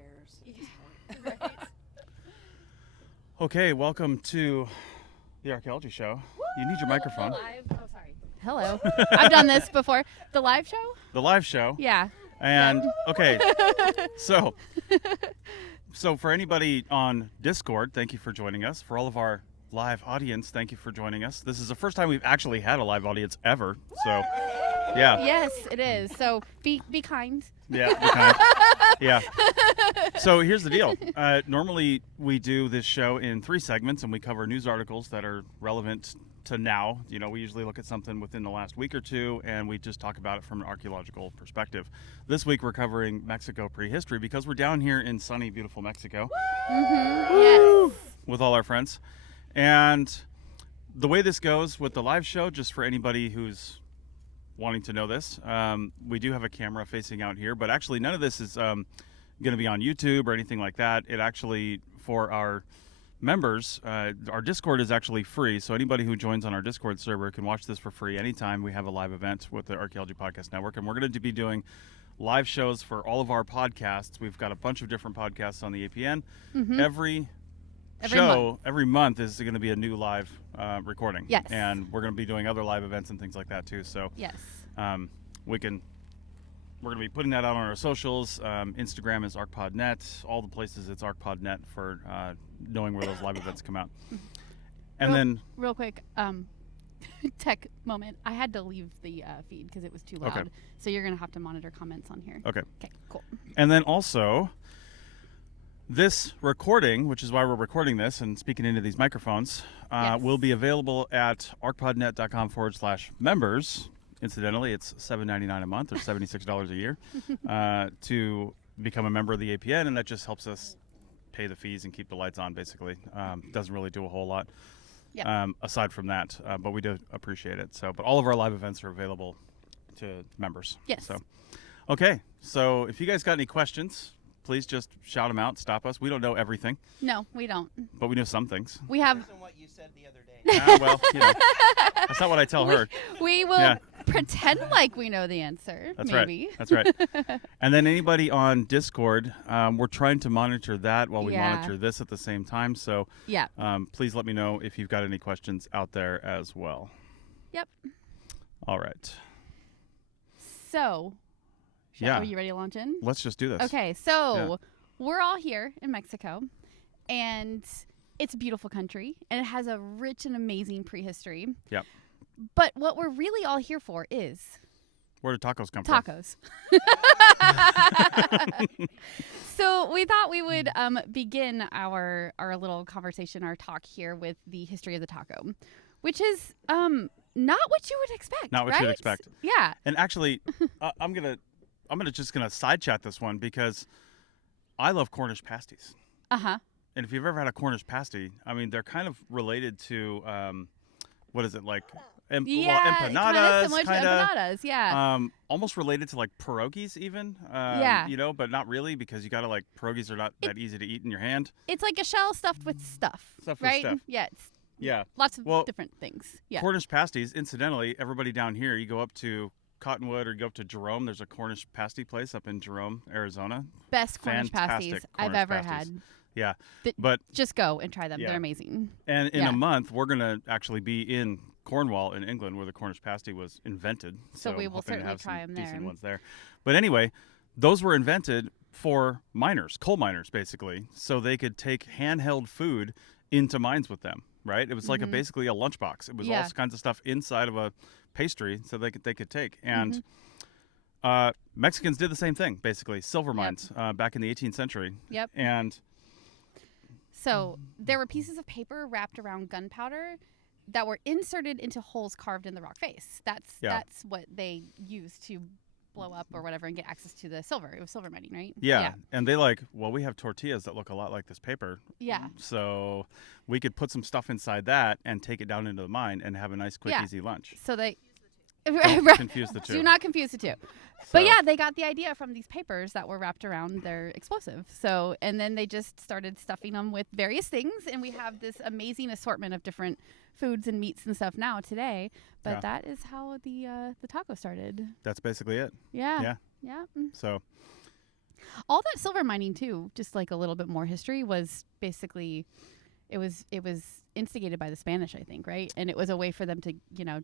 chairs at this point. Right. Okay, welcome to the Archaeology Show. You need your microphone. Sorry. Hello. I've done this before. The live show? The live show. Yeah. And okay, so for anybody on Discord, thank you for joining us. For all of our live audience, thank you for joining us. This is the first time we've actually had a live audience ever. So, yeah. Yes, it is. So be kind. Yeah, be kind. Yeah. So here's the deal. Normally we do this show in 3 segments, and we cover news articles that are relevant to now. You know, we usually look at something within the last week or two, and we just talk about it from an archaeological perspective. This week we're covering Mexico prehistory because we're down here in sunny, beautiful Mexico. Yes. With all our friends. And the way this goes with the live show, just for anybody who's wanting to know this, we do have a camera facing out here, but actually none of this is going to be on YouTube or anything like that. It actually, for our members, our Discord is actually free, so anybody who joins on our Discord server can watch this for free anytime we have a live event with the Archaeology Podcast Network. And we're going to be doing live shows for all of our podcasts. We've got a bunch of different podcasts on the APN. Every month is going to be a new live recording. Yes. And we're going to be doing other live events and things like that too. So Yes. we're going to be putting that out on our socials. Instagram is ArcPodNet. All the places it's ArcPodNet for knowing where those live events come out. And real quick, tech moment. I had to leave the feed because it was too loud. Okay. So you're going to have to monitor comments on here. Okay. Okay, cool. And then also, this recording, which is why we're recording this and speaking into these microphones, Yes. will be available at arcpodnet.com/members. Incidentally, it's $7.99 a month or $76 a year to become a member of the APN, and that just helps us pay the fees and keep the lights on, basically. Doesn't really do a whole lot aside from that, but we do appreciate it. So, but all of our live events are available to members. Yes. So, okay. So if you guys got any questions, please just shout them out. Stop us. We don't know everything, No, we don't. but we know some things. We have. Based on what you said the other day. Well, you know, that's not what I tell her. We will Yeah. pretend like we know the answer. That's maybe. right. That's right. And then anybody on Discord, we're trying to monitor that while we Yeah. monitor this at the same time. So Yeah. please let me know if you've got any questions out there as well. Yep. All right. So. Yeah. Are you ready to launch in? Let's just do this. Okay, so we're all here in Mexico, and it's a beautiful country, and it has a rich and amazing prehistory. Yep. But what we're really all here for is Where do tacos come from? tacos. So we thought we would begin our little conversation, our talk here with the history of the taco, which is not what you would expect. Not what right? you'd expect. Yeah. And actually, I'm just gonna side chat this one because I love Cornish pasties. Uh-huh. And if you've ever had a Cornish pasty, I mean, they're kind of related to what is it like? Empanadas, similar to empanadas. Yeah. almost related to like pierogies even. Yeah. You know, but not really because you gotta like pierogies are not that easy to eat in your hand. It's like a shell stuffed with stuff. Stuffed with right? stuff. Yeah. It's Yeah. lots of Well, different things. Yeah. Cornish pasties, incidentally, everybody down here, you go up to Cottonwood or you go up to Jerome. There's a Cornish pasty place up in Jerome, Arizona. Best Cornish Fantastic pasties I've Cornish ever pasties. had. Yeah. Th- But Just go and try them. Yeah. They're amazing. and in Yeah. a month, we're gonna actually be in Cornwall in England, where the Cornish pasty was invented. So we I'm will hoping to certainly have try some 'em there. decent ones there. But anyway, those were invented for miners, coal miners, basically, so they could take handheld food into mines with them. Right? It was like basically a lunchbox. It was Yeah. all kinds of stuff inside of a pastry, so they could take. And Mm-hmm. Mexicans did the same thing, basically, silver mines back in the 18th century. Yep. And So there were pieces of paper wrapped around gunpowder that were inserted into holes carved in the rock face. That's what they used to blow up or whatever and get access to the silver. It was silver mining, right? yeah, and they we have tortillas that look a lot like this paper. Yeah. So we could put some stuff inside that and take it down into the mine and have a nice, quick, Yeah. easy lunch. So they Don't confuse the two. Do not confuse the two. But yeah, they got the idea from these papers that were wrapped around their explosive. So, and then they just started stuffing them with various things, and we have this amazing assortment of different foods and meats and stuff now today. But Yeah. that is how the taco started. That's basically it. Yeah. Yeah. Yeah. So All that silver mining too, just like a little bit more history, was basically it was instigated by the Spanish, I think, right? And it was a way for them to,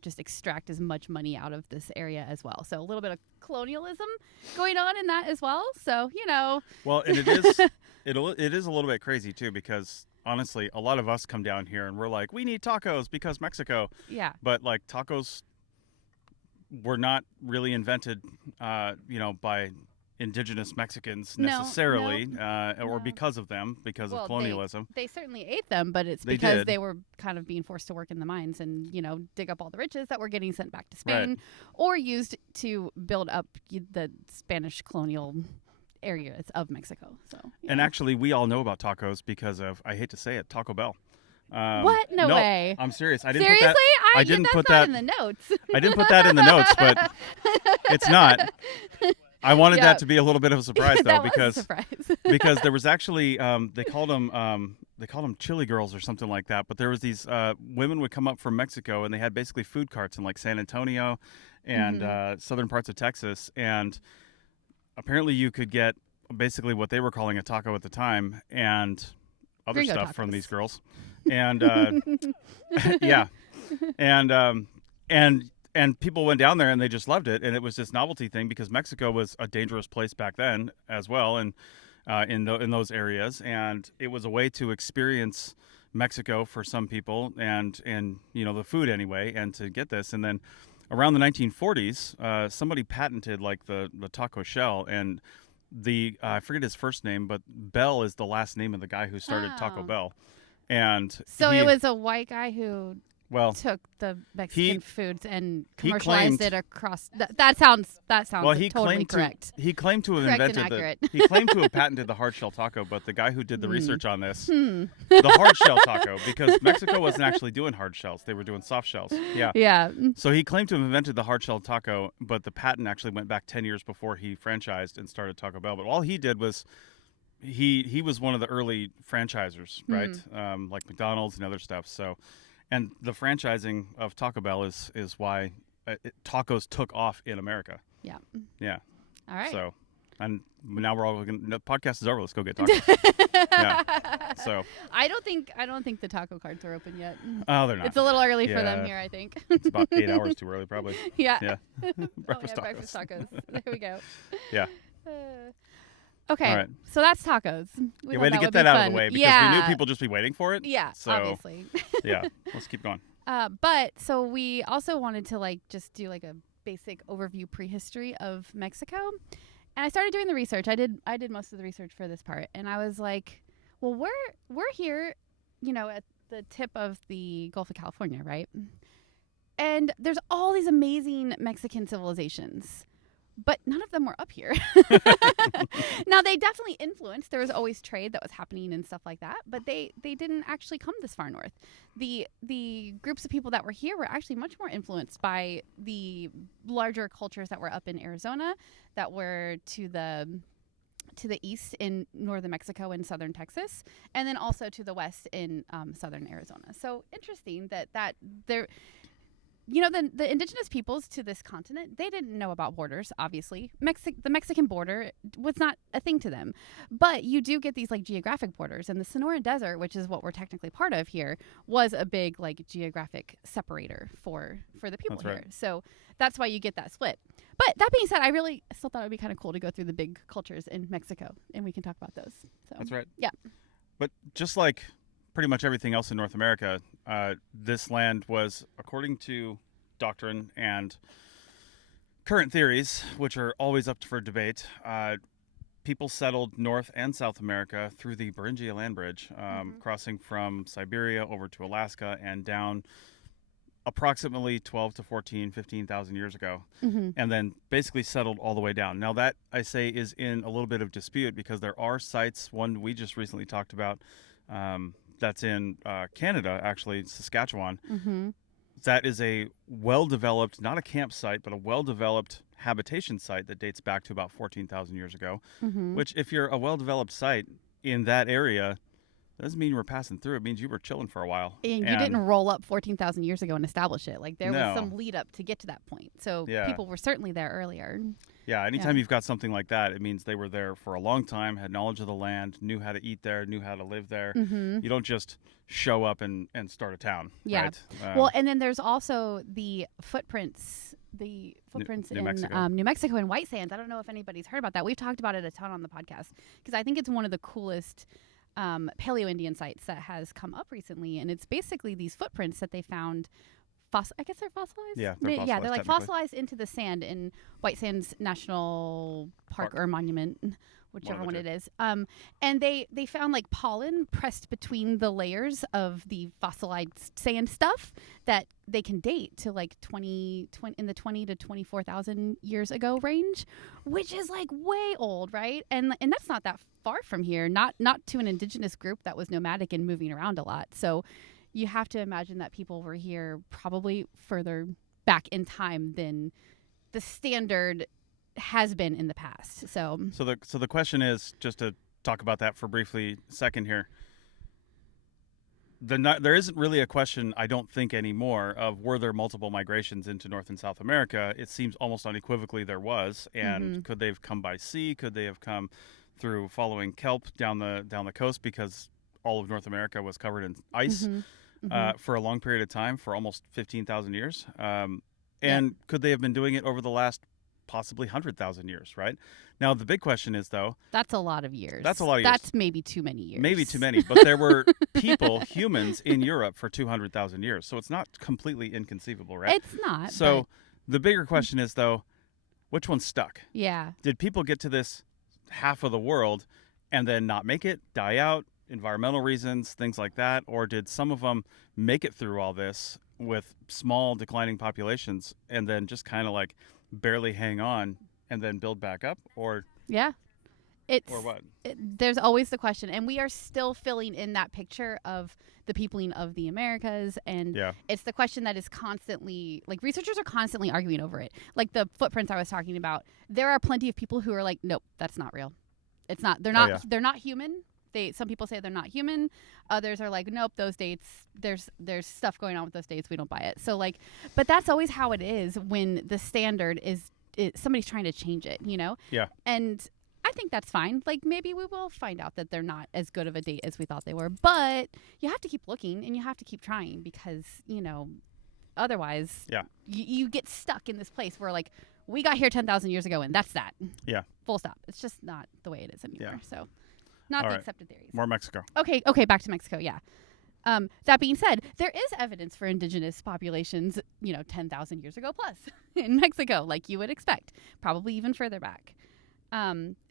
just extract as much money out of this area as well. So a little bit of colonialism going on in that as well. So, Well, and it is it is a little bit crazy too, because honestly, a lot of us come down here and we're like, we need tacos because Mexico. Yeah. But like tacos were not really invented, by indigenous Mexicans necessarily, or because of them, because of colonialism. They certainly ate them, but it's because they were kind of being forced to work in the mines and, dig up all the riches that were getting sent back to Spain or used to build up the Spanish colonial areas of Mexico. So, and actually, we all know about tacos because of, I hate to say it, Taco Bell. What? No way. I'm serious. I didn't Seriously? put that. I didn't put that in the notes. I didn't put that in the notes, but it's not. I wanted that to be a little bit of a surprise, though, because there was actually they called them chili girls or something like that. But there was these women would come up from Mexico, and they had basically food carts in like San Antonio and southern parts of Texas, and apparently you could get basically what they were calling a taco at the time and other Gringo stuff tacos. from these girls, and yeah, and people went down there and they just loved it, and it was this novelty thing because Mexico was a dangerous place back then as well, and in those areas, and it was a way to experience Mexico for some people, and the food anyway, and to get this. And then around the 1940s, somebody patented like the taco shell, and I forget his first name, but Bell is the last name of the guy who started Taco Bell, and so it was a white guy who took the Mexican foods and commercialized it across. That sounds totally correct. He claimed to have invented he claimed to have patented the hard shell taco, but the guy who did the research on this, the hard shell taco, because Mexico wasn't actually doing hard shells; they were doing soft shells. Yeah. Yeah. So he claimed to have invented the hard shell taco, but the patent actually went back 10 years before he franchised and started Taco Bell. But all he did was he was one of the early franchisers, right? Like McDonald's and other stuff. So. And the franchising of Taco Bell is why tacos took off in America. Yeah. Yeah. All right. So, and now we're all the podcast is over. Let's go get tacos. Yeah. So. I don't think the taco carts are open yet. Oh, they're not. It's a little early for them here, I think. It's about 8 hours too early, probably. Yeah. Yeah. Breakfast tacos. Breakfast tacos. There we go. Yeah. Okay, all right. So that's tacos. We had to get that out of the way because we knew people just be waiting for it. Yeah, so, obviously. Yeah, let's keep going. But so we also wanted to just do a basic overview prehistory of Mexico, and I started doing the research. I did most of the research for this part, and I was like, well, we're here, at the tip of the Gulf of California, right? And there's all these amazing Mexican civilizations. But none of them were up here. Now, they definitely influenced. There was always trade that was happening and stuff like that. But they didn't actually come this far north. The groups of people that were here were actually much more influenced by the larger cultures that were up in Arizona, that were to the east in northern Mexico and southern Texas, and then also to the west in southern Arizona. So interesting that there... the indigenous peoples to this continent, they didn't know about borders, obviously. The Mexican border was not a thing to them. But you do get these geographic borders. And the Sonora Desert, which is what we're technically part of here, was a big geographic separator for the people here. Right. So that's why you get that split. But that being said, I really still thought it would be kind of cool to go through the big cultures in Mexico. And we can talk about those. So that's right. Yeah. But just like pretty much everything else in North America, this land was, according to doctrine and current theories, which are always up for debate, people settled North and South America through the Beringia land bridge, crossing from Siberia over to Alaska and down approximately 12 to 15,000 years ago, and then basically settled all the way down. Now that, I say, is in a little bit of dispute because there are sites, one we just recently talked about, that's in Canada, actually, Saskatchewan. That is a well-developed, not a campsite, but a well-developed habitation site that dates back to about 14,000 years ago, which if you're a well-developed site in that area, doesn't mean you were passing through. It means you were chilling for a while. And you didn't roll up 14,000 years ago and establish it. There was some lead up to get to that point. So people were certainly there earlier. Yeah, anytime you've got something like that, it means they were there for a long time, had knowledge of the land, knew how to eat there, knew how to live there. Mm-hmm. You don't just show up and start a town, Yeah. right? Well, and then there's also the footprints New in Mexico. New Mexico and White Sands. I don't know if anybody's heard about that. We've talked about it a ton on the podcast because I think it's one of the coolest Paleo-Indian sites that has come up recently. And it's basically these footprints that they found. I guess they're fossilized? Yeah, they're fossilized, they're like technically. fossilized into the sand in White Sands National Park or Monument, whichever one it is. And they found like pollen pressed between the layers of the fossilized sand stuff that they can date to like 20 in the 20 to 24,000 years ago range, which is like way old, right? And that's not that far from here. Not to an indigenous group that was nomadic and moving around a lot. So you have to imagine that people were here probably further back in time than the standard has been in the past. So the question is, just to talk about that for briefly a second here, there isn't really a question, I don't think anymore, of were there multiple migrations into North and South America. It seems almost unequivocally there was. And could they have come by sea? Could they have come through following kelp down the coast, because all of North America was covered in ice for a long period of time, for almost 15,000 years. And could they have been doing it over the last possibly 100,000 years, right? Now, the big question is, though... That's a lot of years. That's maybe too many years. Maybe too many. But there were humans in Europe for 200,000 years. So it's not completely inconceivable, right? It's not. So the bigger question is, though, which one stuck? Yeah. Did people get to this half of the world and then not make it, die out, environmental reasons, things like that? Or did some of them make it through all this with small declining populations and then just kind of like barely hang on and then build back up? Or or what? There's always the question, and we are still filling in that picture of the peopling of the Americas, and it's the question that is constantly, like, researchers are constantly arguing over it. Like the footprints I was talking about, there are plenty of people who are like, nope, that's not real. It's not. They're not. They're not human. Some people say they're not human. Others are like, nope, those dates, there's stuff going on with those dates. We don't buy it. So like, but that's always how it is when the standard is somebody's trying to change it, you know? Yeah. And I think that's fine. Like, maybe we will find out that they're not as good of a date as we thought they were. But you have to keep looking and you have to keep trying because, you know, otherwise you get stuck in this place where, like, we got here 10,000 years ago and that's that. Yeah. Full stop. It's just not the way it is anymore. Yeah. So not the accepted theories. More Mexico. Okay, back to Mexico, yeah. That being said, there is evidence for indigenous populations, 10,000 years ago plus in Mexico, like you would expect, probably even further back.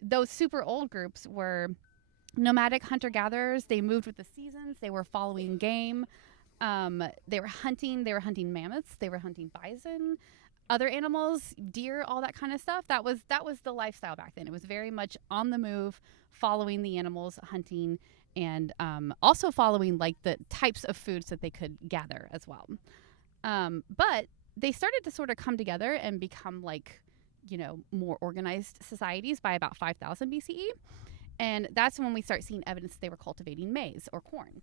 Those super old groups were nomadic hunter-gatherers. They moved with the seasons. They were following game. They were hunting mammoths. They were hunting bison, other animals, deer, all that kind of stuff. That was the lifestyle back then. It was very much on the move, following the animals, hunting, and also following like the types of foods that they could gather as well. But they started to sort of come together and become like, more organized societies by about 5,000 BCE. And that's when we start seeing evidence that they were cultivating maize or corn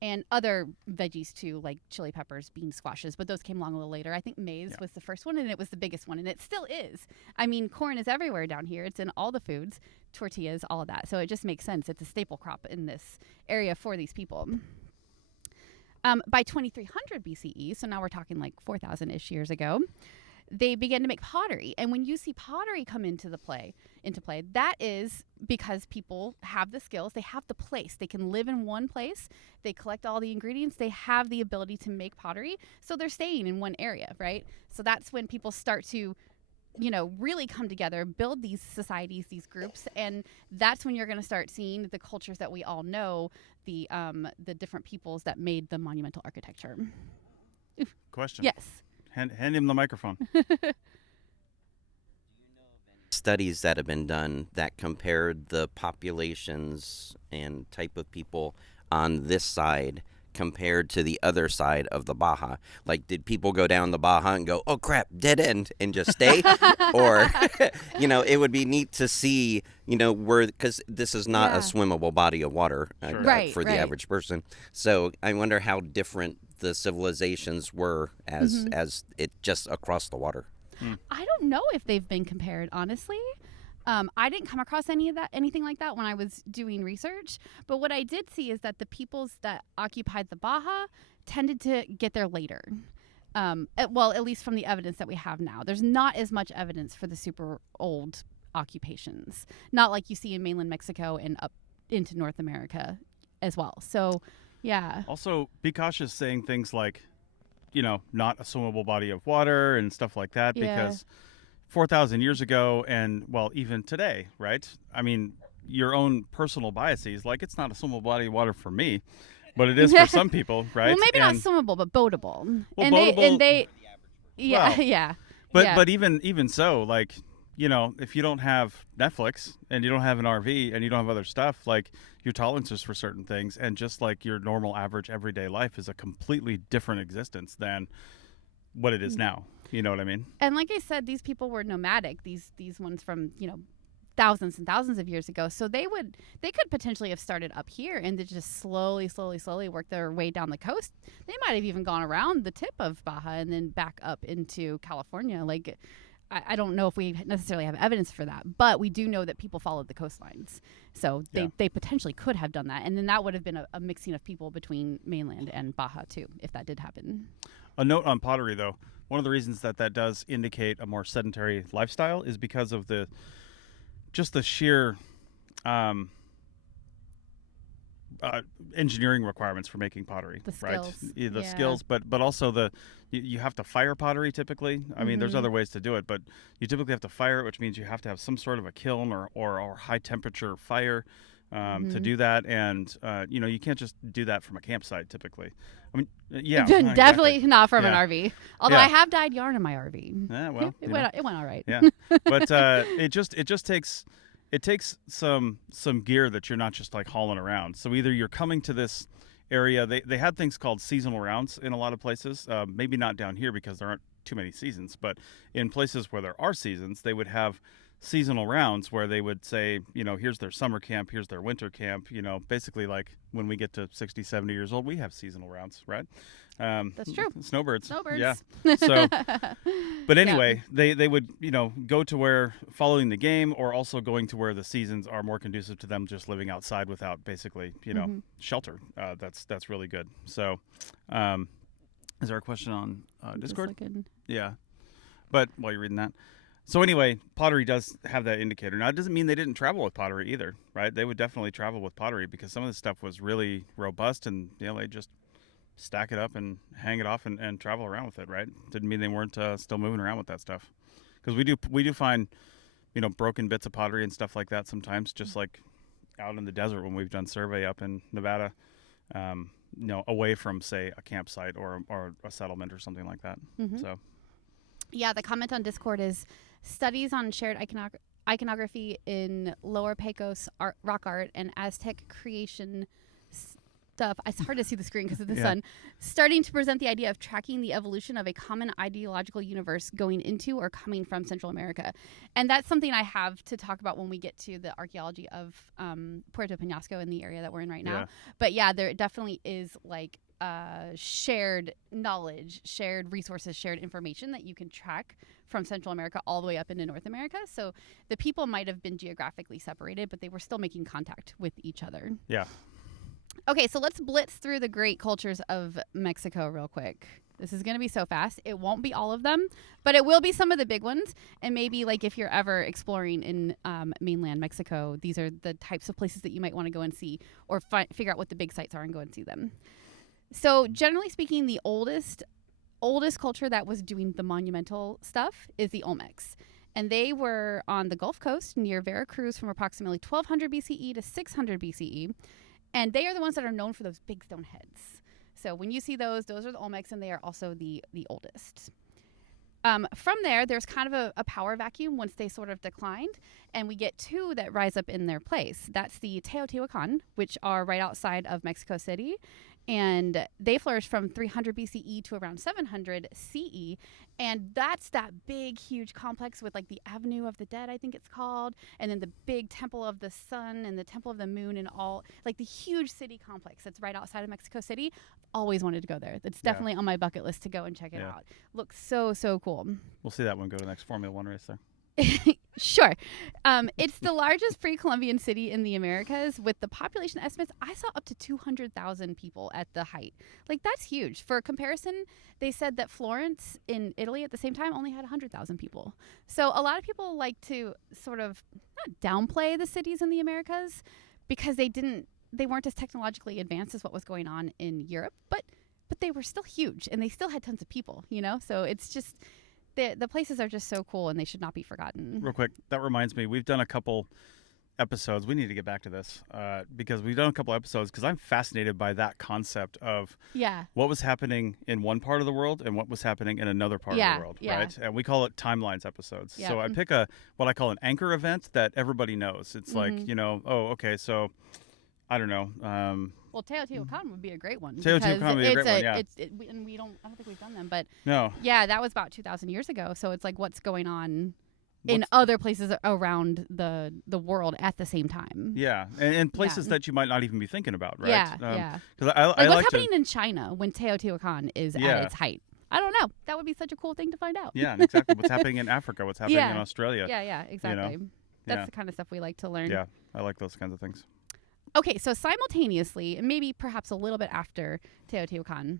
and other veggies too, like chili peppers, bean squashes, but those came along a little later. I think maize was the first one, and it was the biggest one, and it still is. I mean, corn is everywhere down here. It's in all the foods, tortillas, all of that. So it just makes sense. It's a staple crop in this area for these people. By 2300 BCE, so now we're talking like 4,000-ish years ago, they began to make pottery. And when you see pottery come into play, that is because people have the skills, they have the place. They can live in one place. They collect all the ingredients. They have the ability to make pottery. So they're staying in one area, right? So that's when people start to, really come together, build these societies, these groups. And that's when you're going to start seeing the cultures that we all know, the different peoples that made the monumental architecture. Question. Yes. Hand him the microphone. Studies that have been done that compared the populations and type of people on this side compared to the other side of the Baja. Like, did people go down the Baja and go, oh crap, dead end, and just stay? Or, it would be neat to see, because this is not a swimmable body of water for the average person. So I wonder how different the civilizations were as it just across the water. I don't know if they've been compared, honestly. I didn't come across anything like that when I was doing research. But what I did see is that the peoples that occupied the Baja tended to get there later. At least from the evidence that we have now. There's not as much evidence for the super old occupations. Not like you see in mainland Mexico and up into North America as well. So, yeah. Also, be cautious saying things like, not a swimmable body of water and stuff like that, because 4,000 years ago and, well, even today, right? I mean, your own personal biases, like it's not a swimmable body of water for me, but it is for some people, right? Well, maybe not swimmable, but boatable. Well, and boatable, they well, yeah. But even so, like, if you don't have Netflix and you don't have an RV and you don't have other stuff, like your tolerances for certain things and just like your normal average everyday life is a completely different existence than what it is now. You know what I mean? And like I said, these people were nomadic. These ones from, thousands and thousands of years ago. So they could potentially have started up here and then just slowly work their way down the coast. They might have even gone around the tip of Baja and then back up into California. Like, I don't know if we necessarily have evidence for that, but we do know that people followed the coastlines. So they potentially could have done that. And then that would have been a mixing of people between mainland and Baja too, if that did happen. A note on pottery, though. One of the reasons that does indicate a more sedentary lifestyle is because of the sheer engineering requirements for making pottery, the skills. right? The skills, but also you have to fire pottery typically. I mean, there's other ways to do it, but you typically have to fire it, which means you have to have some sort of a kiln or high temperature fire to do that, and you can't just do that from a campsite typically. I mean, definitely exactly. not from an RV. Although I have dyed yarn in my RV. Yeah, well, it went all right. Yeah, but it just takes some gear that you're not just like hauling around. So either you're coming to this area. They had things called seasonal rounds in a lot of places. Maybe not down here because there aren't too many seasons, but in places where there are seasons, they would have seasonal rounds where they would say, here's their summer camp, here's their winter camp, basically like when we get to 60, 70 years old, we have seasonal rounds, right? That's true. Snowbirds. Snowbirds. Yeah. So, but anyway, they would, go to where following the game or also going to where the seasons are more conducive to them just living outside without basically, shelter. That's really good. So, is there a question on Discord? Yeah. But while you're reading that. So anyway, pottery does have that indicator. Now, it doesn't mean they didn't travel with pottery either, right? They would definitely travel with pottery because some of this stuff was really robust and, they just stack it up and hang it off and travel around with it, right? Didn't mean they weren't still moving around with that stuff. Because we do find, broken bits of pottery and stuff like that sometimes, just like out in the desert when we've done survey up in Nevada, away from, say, a campsite or a settlement or something like that. So. Yeah, the comment on Discord is studies on shared iconography in Lower Pecos rock art and Aztec creation stuff. It's hard to see the screen because of the sun. Starting to present the idea of tracking the evolution of a common ideological universe going into or coming from Central America. And that's something I have to talk about when we get to the archaeology of Puerto Peñasco in the area that we're in right now. Yeah. But yeah, there definitely is like shared knowledge, shared resources, shared information that you can track from Central America all the way up into North America. So the people might have been geographically separated, but they were still making contact with each other. Yeah. Okay, so let's blitz through the great cultures of Mexico real quick. This is going to be so fast. It won't be all of them, but it will be some of the big ones. And maybe like if you're ever exploring in mainland Mexico, these are the types of places that you might want to go and see or figure out what the big sites are and go and see them. So generally speaking, the oldest culture that was doing the monumental stuff is the Olmecs. And they were on the Gulf Coast near Veracruz from approximately 1200 BCE to 600 BCE. And they are the ones that are known for those big stone heads. So when you see those are the Olmecs, and they are also the oldest. From there's kind of a power vacuum once they sort of declined, and we get two that rise up in their place. That's the Teotihuacan, which are right outside of Mexico City, and they flourished from 300 BCE to around 700 CE, and that's that big, huge complex with like the Avenue of the Dead, I think it's called, and then the big Temple of the Sun and the Temple of the Moon and all, like the huge city complex that's right outside of Mexico City. Always wanted to go there. That's definitely on my bucket list to go and check it out. Looks so cool. cool. We'll see that one go to the next Formula One race there. Sure. It's the largest pre-Columbian city in the Americas with the population estimates. I saw up to 200,000 people at the height. Like, that's huge. For comparison, they said that Florence in Italy at the same time only had 100,000 people. So a lot of people like to sort of not downplay the cities in the Americas because they weren't as technologically advanced as what was going on in Europe, but they were still huge and they still had tons of people, you know? So it's just the places are just so cool and they should not be forgotten. Real quick, that reminds me, we've done a couple episodes. We need to get back to this because we've done a couple episodes because I'm fascinated by that concept of what was happening in one part of the world and what was happening in another part of the world, right? And we call it timelines episodes. So I pick what I call an anchor event that everybody knows. It's like, you know, oh, okay, so I don't know. Well, Teotihuacan would be a great one. Teotihuacan would be a great one, yeah. And I don't think we've done them, but no. Yeah, that was about 2,000 years ago. So it's like what's going on in other places around the world at the same time. Yeah, and places that you might not even be thinking about, right? Yeah. Because I what's like happening in China when Teotihuacan is at its height? I don't know. That would be such a cool thing to find out. Yeah, exactly. What's happening in Africa? What's happening in Australia? Yeah, exactly. You know? That's the kind of stuff we like to learn. Yeah, I like those kinds of things. Okay, so simultaneously, and maybe perhaps a little bit after Teotihuacan,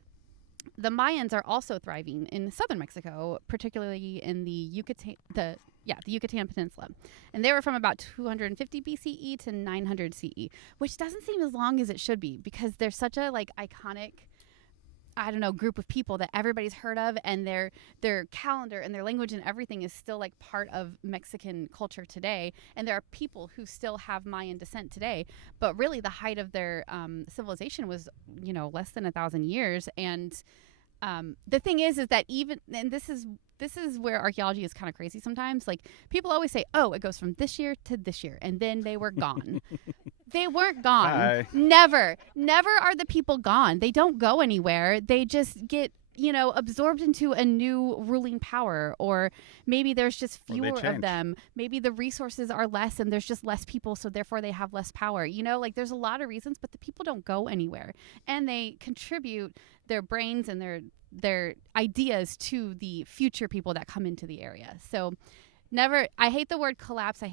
the Mayans are also thriving in southern Mexico, particularly in the Yucatan Peninsula. And they were from about 250 BCE to 900 CE, which doesn't seem as long as it should be because they're such a iconic, I don't know, group of people that everybody's heard of, and their calendar and their language and everything is still like part of Mexican culture today. And there are people who still have Mayan descent today, but really the height of their civilization was, you know, less than 1,000 years. And the thing is that and this is where archaeology is kind of crazy sometimes. Like, people always say, oh, it goes from this year to this year, and then they were gone. They weren't gone. Hi. Never are the people gone. They don't go anywhere. They just get, you know, absorbed into a new ruling power, or maybe there's just fewer of them. Maybe the resources are less and there's just less people, so therefore they have less power. You know, like, there's a lot of reasons, but the people don't go anywhere, and they contribute their brains and their ideas to the future people that come into the area. So I hate the word collapse. I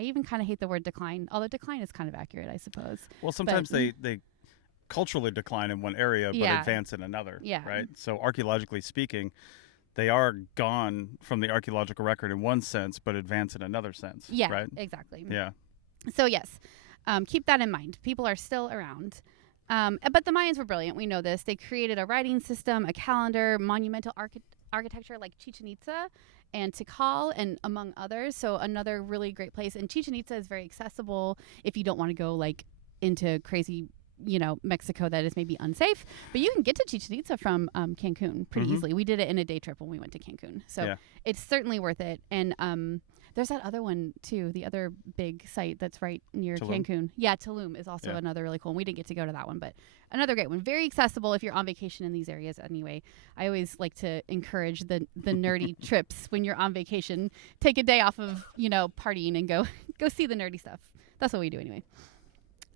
even kind of hate the word decline, although decline is kind of accurate, I suppose. Well, sometimes they culturally decline in one area but advance in another, right? So archaeologically speaking, they are gone from the archaeological record in one sense but advance in another sense, right? Exactly. Yeah. So yes, keep that in mind. People are still around. But the Mayans were brilliant. We know this. They created a writing system, a calendar, monumental architecture like Chichen Itza and Tikal, and among others. So another really great place. And Chichen Itza is very accessible if you don't want to go like into crazy, you know, Mexico that is maybe unsafe. But you can get to Chichen Itza from Cancun pretty easily. We did it in a day trip when we went to Cancun. So it's certainly worth it. And there's that other one too, the other big site that's right near Cancun. Yeah, Tulum is also another really cool one. We didn't get to go to that one, but another great one. Very accessible if you're on vacation in these areas anyway. I always like to encourage the nerdy trips when you're on vacation. Take a day off of, you know, partying and go see the nerdy stuff. That's what we do anyway.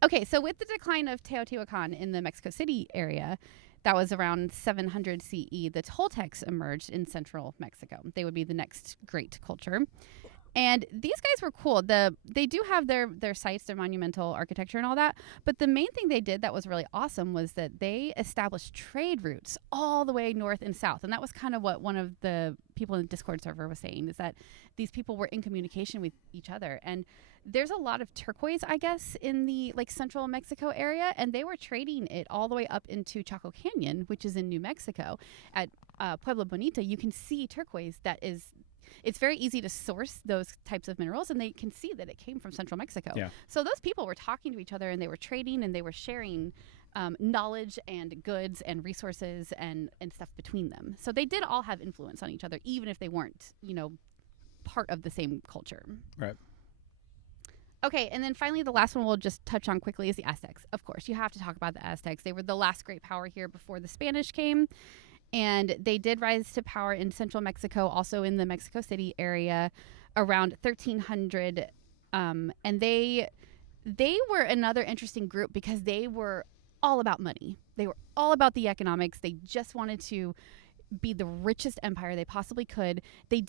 Okay, so with the decline of Teotihuacan in the Mexico City area, that was around 700 CE, the Toltecs emerged in central Mexico. They would be the next great culture. And these guys were cool. They do have their sites, their monumental architecture and all that. But the main thing they did that was really awesome was that they established trade routes all the way north and south. And that was kind of what one of the people in the Discord server was saying, is that these people were in communication with each other. And there's a lot of turquoise, I guess, in the like central Mexico area. And they were trading it all the way up into Chaco Canyon, which is in New Mexico. At Pueblo Bonito, you can see turquoise it's very easy to source those types of minerals, and they can see that it came from central Mexico. Yeah. So those people were talking to each other, and they were trading, and they were sharing knowledge and goods and resources and stuff between them. So they did all have influence on each other, even if they weren't, you know, part of the same culture. Right. Okay, and then finally the last one we'll just touch on quickly is the Aztecs. Of course, you have to talk about the Aztecs. They were the last great power here before the Spanish came. And they did rise to power in central Mexico, also in the Mexico City area, around 1300. And they were another interesting group because they were all about money. They were all about the economics. They just wanted to be the richest empire they possibly could. They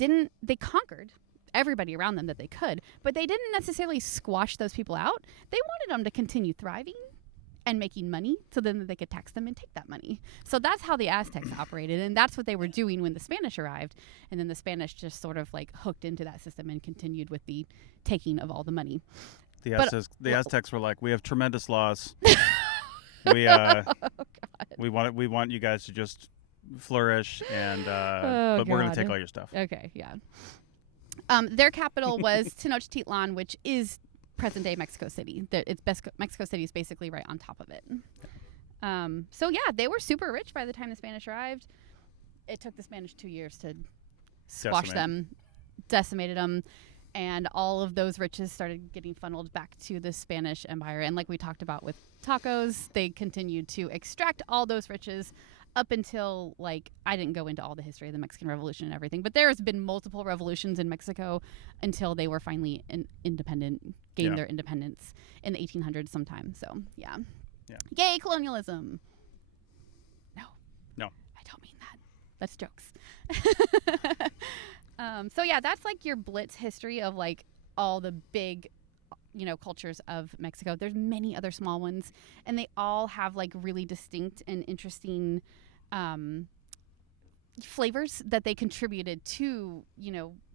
conquered everybody around them that they could, but they didn't necessarily squash those people out. They wanted them to continue thriving and making money, so then they could tax them and take that money. So that's how the Aztecs operated, and that's what they were doing when the Spanish arrived. And then the Spanish just sort of like hooked into that system and continued with the taking of all the money. The Aztecs were like, we have tremendous laws. We we want you guys to just flourish, and but we're gonna take all your stuff. Okay, yeah. Their capital was Tenochtitlan, which is present-day Mexico City. Mexico City is basically right on top of it. So yeah, they were super rich by the time the Spanish arrived. It took the Spanish 2 years to squash them, decimated them, and all of those riches started getting funneled back to the Spanish Empire. And like we talked about with tacos, they continued to extract all those riches up until, like, I didn't go into all the history of the Mexican Revolution and everything, but there's been multiple revolutions in Mexico until they were finally independent, gained their independence in the 1800s sometime. So, yeah. Yay, colonialism. No. I don't mean that. That's jokes. So, yeah, that's, like, your blitz history of, like, all the big, cultures of Mexico. There's many other small ones, and they all have, like, really distinct and interesting flavors that they contributed to,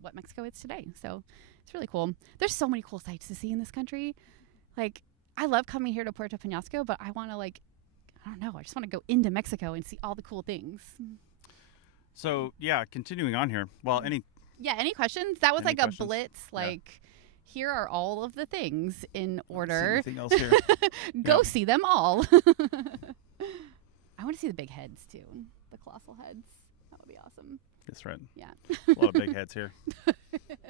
what Mexico is today. So it's really cool. There's so many cool sights to see in this country. Like, I love coming here to Puerto Peñasco, but I want to, like, I don't know, I just want to go into Mexico and see all the cool things. So, yeah, continuing on here. Well, any questions? That was any like questions? A blitz, like, here are all of the things in order. Anything else here? Go see them all. I want to see the big heads too. The colossal heads. That would be awesome. That's right. Yeah. A lot of big heads here.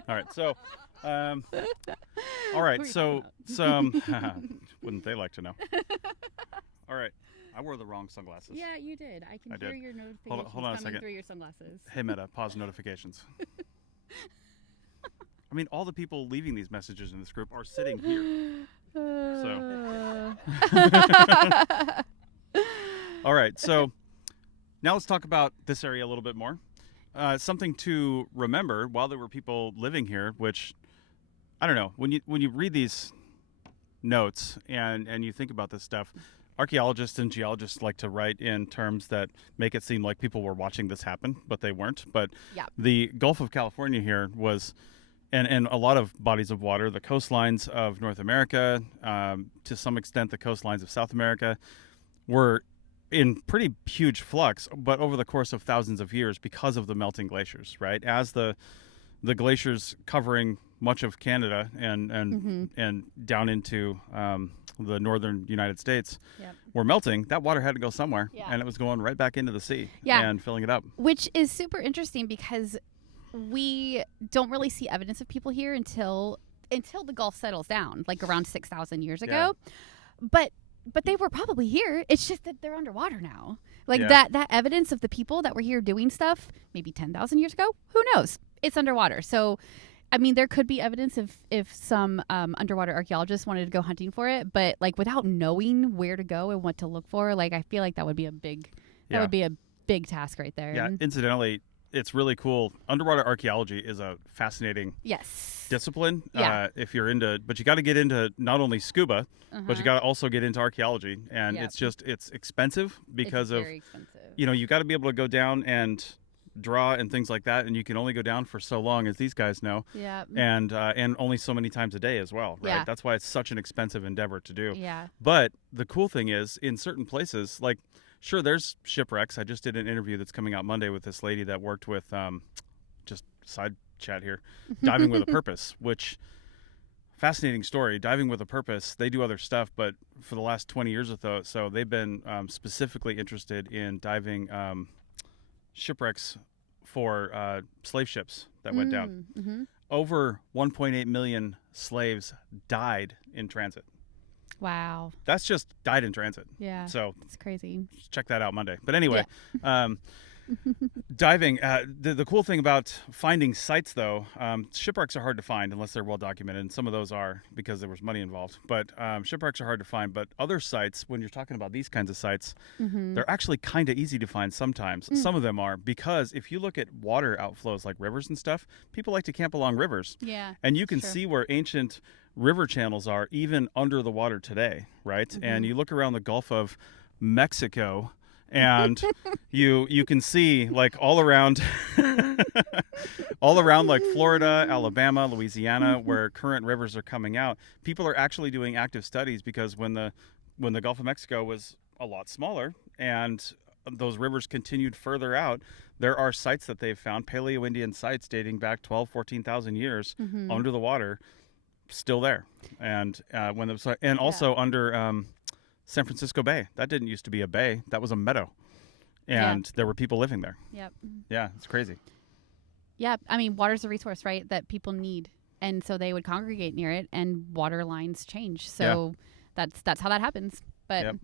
All right. So, all right. So, some wouldn't they like to know? All right. I wore the wrong sunglasses. Yeah, you did. I can hear your notifications hold on a coming second. through your sunglasses. Hey, Meta, pause notifications. I mean, all the people leaving these messages in this group are sitting here. All right. So now let's talk about this area a little bit more. Something to remember while there were people living here, which, I don't know, when you read these notes and you think about this stuff, archaeologists and geologists like to write in terms that make it seem like people were watching this happen, but they weren't. But the Gulf of California here was, and a lot of bodies of water, the coastlines of North America, to some extent the coastlines of South America, were in pretty huge flux, but over the course of thousands of years because of the melting glaciers, right? As the glaciers covering much of Canada and down into the northern United States were melting, that water had to go somewhere, and it was going right back into the sea and filling it up. Which is super interesting because we don't really see evidence of people here until the Gulf settles down, like around 6,000 years ago. But they were probably here. It's just that they're underwater now. Like that evidence of the people that were here doing stuff maybe 10,000 years ago, who knows? It's underwater. So, I mean, there could be evidence if some underwater archaeologists wanted to go hunting for it, but like without knowing where to go and what to look for, like I feel like that would be a big task right there. Yeah, incidentally, it's really cool. Underwater archaeology is a fascinating discipline. If you're into, but you got to get into not only scuba, but you got to also get into archaeology, and it's expensive because it's very expensive. You got to be able to go down and draw and things like that, and you can only go down for so long, as these guys know. Yeah. And only so many times a day as well, right? Yeah. That's why it's such an expensive endeavor to do. Yeah. But the cool thing is, in certain places, like, sure, there's shipwrecks. I just did an interview that's coming out Monday with this lady that worked with, just side chat here, Diving with a Purpose, which, fascinating story. Diving with a Purpose, they do other stuff, but for the last 20 years or so, they've been specifically interested in diving shipwrecks for slave ships that went down. Mm-hmm. Over 1.8 million slaves died in transit. Wow. That's just died in transit. Yeah. So it's crazy. Check that out Monday. But anyway, Diving. The cool thing about finding sites, though, shipwrecks are hard to find unless they're well documented, and some of those are because there was money involved. But shipwrecks are hard to find. But other sites, when you're talking about these kinds of sites, they're actually kind of easy to find sometimes. Some of them are, because if you look at water outflows like rivers and stuff, people like to camp along rivers. Yeah. And you can see where ancient river channels are even under the water today, right? And you look around the Gulf of Mexico, and you can see like all around like Florida, Alabama, Louisiana, where current rivers are coming out, people are actually doing active studies, because when the Gulf of Mexico was a lot smaller and those rivers continued further out, there are sites that they've found, Paleo-Indian sites dating back 14,000 years under the water, still there. And also under San Francisco Bay. That didn't used to be a bay. That was a meadow. And there were people living there. Yep. Yeah, it's crazy. Yeah, I mean, water's a resource, right, that people need. And so they would congregate near it, and water lines change. So that's how that happens. But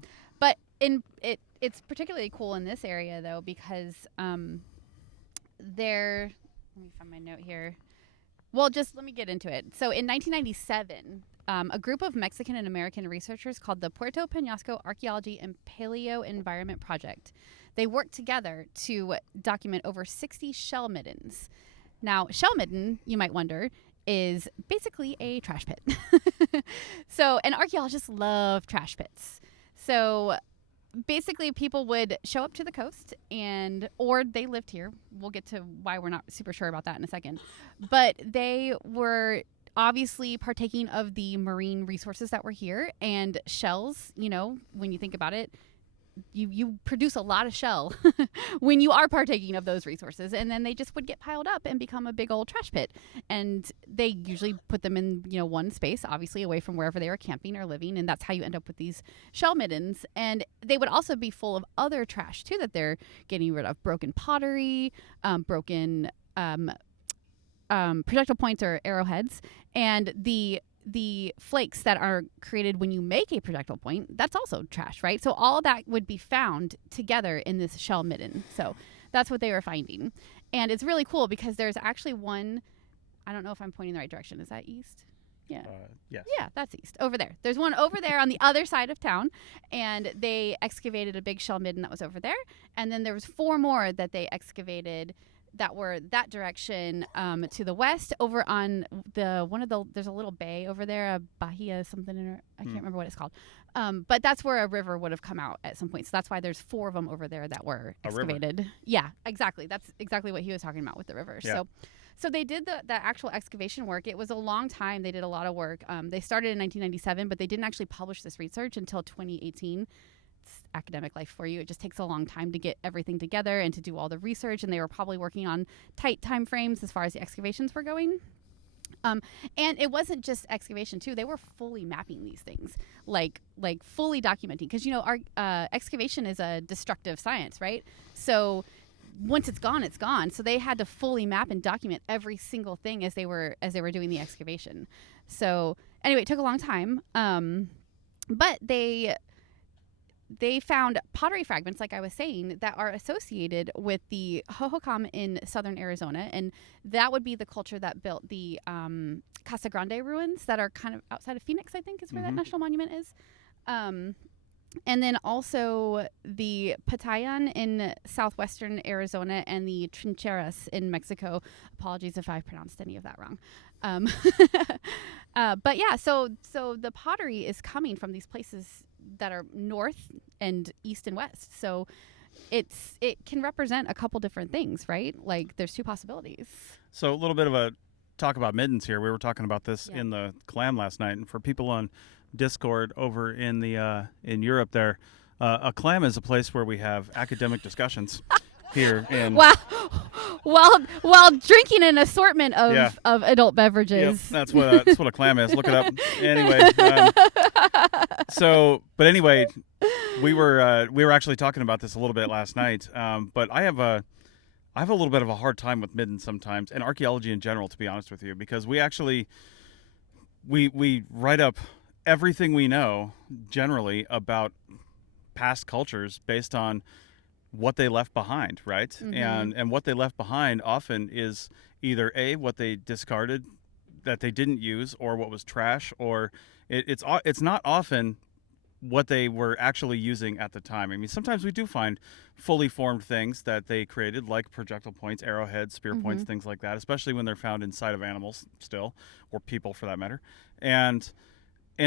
it's particularly cool in this area, though, because let me find my note here. Well, just let me get into it. So in 1997, a group of Mexican and American researchers called the Puerto Peñasco Archaeology and Paleo Environment Project, they worked together to document over 60 shell middens. Now, shell midden, you might wonder, is basically a trash pit. And archaeologists love trash pits. So basically people would show up to the coast, or they lived here. We'll get to why we're not super sure about that in a second. But they were obviously partaking of the marine resources that were here, and shells, when you think about it, you produce a lot of shell when you are partaking of those resources, and then they just would get piled up and become a big old trash pit. And they usually put them in one space, obviously away from wherever they were camping or living, and that's how you end up with these shell middens. And they would also be full of other trash too that they're getting rid of: broken pottery, broken projectile points or arrowheads, and the flakes that are created when you make a projectile point, that's also trash, right? So all that would be found together in this shell midden. So that's what they were finding. And it's really cool because there's actually one, I don't know if I'm pointing the right direction. Is that east? Yeah. Yes. Yeah, that's east. Over there. There's one over there on the other side of town, and they excavated a big shell midden that was over there. And then there was 4 more that they excavated that were that direction to the west, over on there's a little bay over there, a bahia something, I can't remember what it's called, but that's where a river would have come out at some point. So that's why there's 4 of them over there that were excavated. Yeah, exactly. That's exactly what he was talking about with the river. Yeah. So they did the actual excavation work. It was a long time. They did a lot of work. They started in 1997, but they didn't actually publish this research until 2018. Academic life for you. It just takes a long time to get everything together and to do all the research, and they were probably working on tight time frames as far as the excavations were going. And it wasn't just excavation too. They were fully mapping these things, like fully documenting, because our excavation is a destructive science, right? So once it's gone, it's gone. So they had to fully map and document every single thing as they were doing the excavation. So anyway, it took a long time. But they found pottery fragments, like I was saying, that are associated with the Hohokam in southern Arizona. And that would be the culture that built the Casa Grande ruins that are kind of outside of Phoenix, I think is where that national monument is. And then also the Patayan in southwestern Arizona and the Trincheras in Mexico. Apologies if I pronounced any of that wrong. But yeah, so the pottery is coming from these places that are north and east and west. So it can represent a couple different things, right? Like there's 2 possibilities. So a little bit of a talk about middens here. We were talking about this in the clam last night, and for people on Discord over in the in Europe there, a clam is a place where we have academic discussions here in while drinking an assortment of adult beverages. Yep, that's what a clam is. Look it up. Anyway, anyway, we were actually talking about this a little bit last night. But I have a little bit of a hard time with middens sometimes, and archaeology in general, to be honest with you, because we actually we write up everything we know generally about past cultures based on what they left behind, right? Mm-hmm. And what they left behind often is either what they discarded that they didn't use, or what was trash, or it's not often what they were actually using at the time. I mean, sometimes we do find fully formed things that they created, like projectile points, arrowheads, spear points, things like that, especially when they're found inside of animals still, or people for that matter. And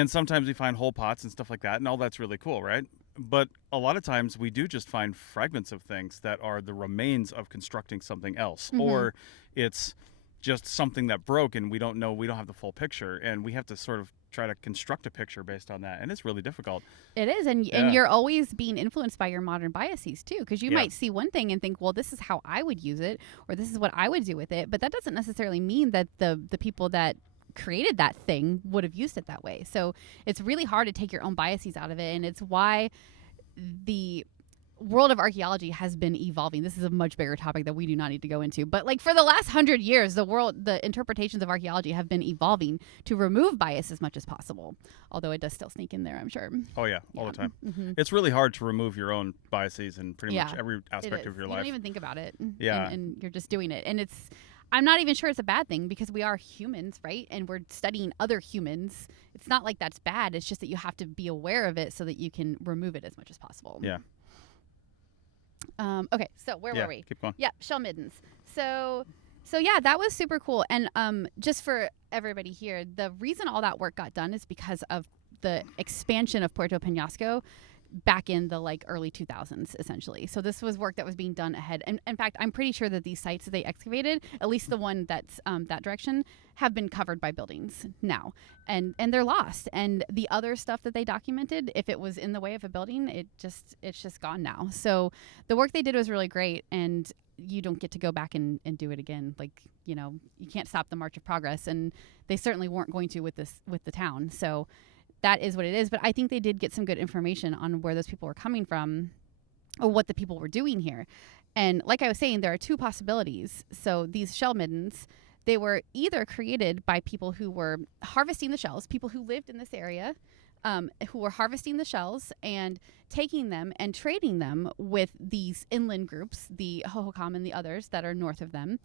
sometimes we find whole pots and stuff like that, and all that's really cool, right? But a lot of times we do just find fragments of things that are the remains of constructing something else, or it's just something that broke and we don't have the full picture, and we have to sort of try to construct a picture based on that, and it's really difficult. It is, and you're always being influenced by your modern biases too, because you might see one thing and think, well, this is how I would use it, or this is what I would do with it, but that doesn't necessarily mean that the people that created that thing would have used it that way. So it's really hard to take your own biases out of it, and it's why the world of archaeology has been evolving. This is a much bigger topic that we do not need to go into, but like for the last 100 years, the interpretations of archaeology have been evolving to remove bias as much as possible, although it does still sneak in there, I'm sure. Oh yeah, all the time. It's really hard to remove your own biases in pretty much every aspect of your life. You don't even think about it. Yeah. And you're just doing it, and I'm not even sure it's a bad thing, because we are humans, right? And we're studying other humans. It's not like that's bad. It's just that you have to be aware of it so that you can remove it as much as possible. Yeah. Okay, so where were we? Keep going. Yeah, shell middens. So yeah, that was super cool. And just for everybody here, the reason all that work got done is because of the expansion of Puerto Peñasco back in the early 2000s, essentially. So this was work that was being done ahead. And in fact, I'm pretty sure that these sites that they excavated, at least the one that's that direction, have been covered by buildings now, and they're lost. And the other stuff that they documented, if it was in the way of a building, it's just gone now. So the work they did was really great, and you don't get to go back and do it again. You can't stop the march of progress, and they certainly weren't going to with the town. So that is what it is. But I think they did get some good information on where those people were coming from, or what the people were doing here. And like I was saying, there are two possibilities. So these shell middens, they were either created by people who were harvesting the shells, people who lived in this area, who were harvesting the shells and taking them and trading them with these inland groups, the Hohokam and the others that are north of them.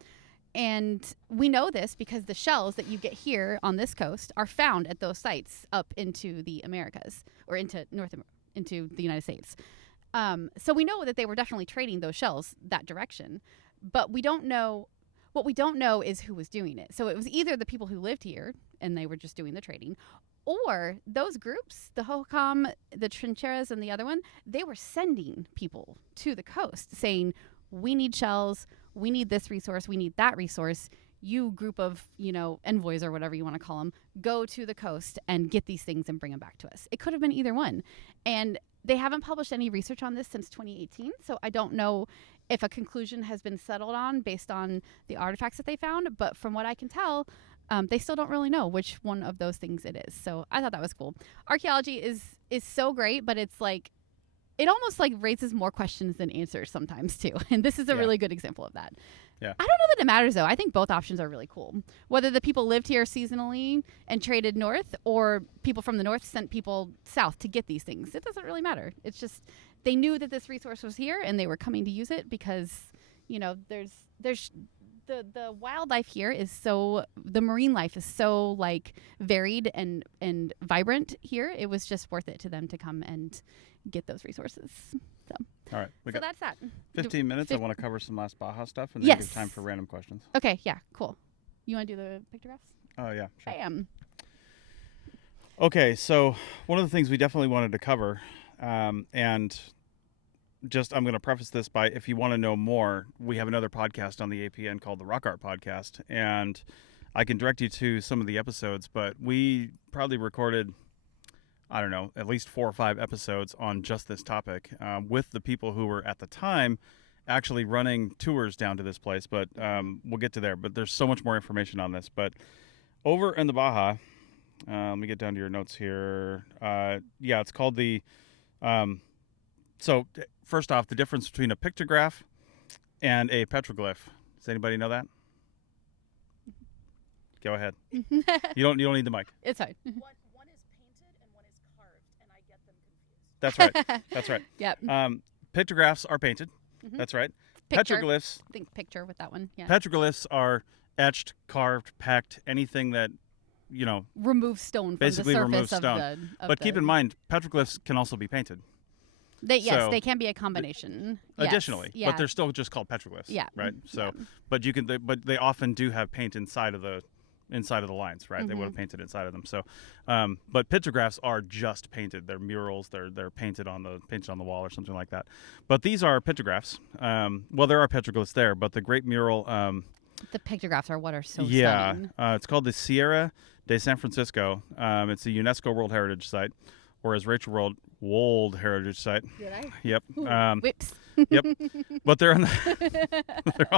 And we know this because the shells that you get here on this coast are found at those sites up into the Americas, or into the United States. So we know that they were definitely trading those shells that direction, but we don't know. What we don't know is who was doing it. So it was either the people who lived here and they were just doing the trading, or those groups, the Hohokam, the Trincheras, and the other one, they were sending people to the coast saying, we need shells, we need this resource, we need that resource. You group of, envoys or whatever you want to call them, go to the coast and get these things and bring them back to us. It could have been either one. And they haven't published any research on this since 2018, so I don't know if a conclusion has been settled on based on the artifacts that they found. But from what I can tell, they still don't really know which one of those things it is. So I thought that was cool. Archaeology is so great, but it's it almost raises more questions than answers sometimes too. And this is a really good example of that. Yeah. I don't know that it matters though. I think both options are really cool. Whether the people lived here seasonally and traded north, or people from the north sent people south to get these things, it doesn't really matter. It's just they knew that this resource was here and they were coming to use it because, there's the wildlife here is the marine life is so varied and vibrant here. It was just worth it to them to come and get those resources. So all right, we got that's that. 15 minutes. I want to cover some last Baja stuff, and then give time for random questions. Okay, yeah, cool. You want to do the pictographs? Oh yeah, sure. Bam. Okay, so one of the things we definitely wanted to cover, and just I'm going to preface this by, if you want to know more, we have another podcast on the APN called the Rock Art Podcast, and I can direct you to some of the episodes, but we probably recorded, I don't know, at least 4 or 5 episodes on just this topic with the people who were at the time actually running tours down to this place, but we'll get to there. But there's so much more information on this. But over in the Baja, let me get down to your notes here. It's called the... So first off, the difference between a pictograph and a petroglyph. Does anybody know that? Go ahead. You don't need the mic. It's fine. One is painted and one is carved, and I get them confused. That's right. That's right. Yep. Pictographs are painted, Mhm. That's right. Picture. Petroglyphs. Think picture with that one. Yeah. Petroglyphs are etched, carved, pecked, anything that, Remove stone from basically the remove surface stone. of the. But keep in mind, petroglyphs can also be painted. Yes, so they can be a combination. Yes, additionally, yeah. but they're still just called petroglyphs. Yeah. Right. So, Yeah. but but they often do have paint inside of the lines, right? They would have Mhm. painted inside of them. So, but pictographs are just painted. They're murals. They're painted on the wall or something like that. But these are pictographs. Well, there are petroglyphs there, but the Great Mural. The pictographs are what are so Yeah, stunning. it's called the Sierra de San Francisco. It's a UNESCO World Heritage Site, or as Rachel wrote, World Heritage Site. Did I? Yep. Whips. Yep. But they're on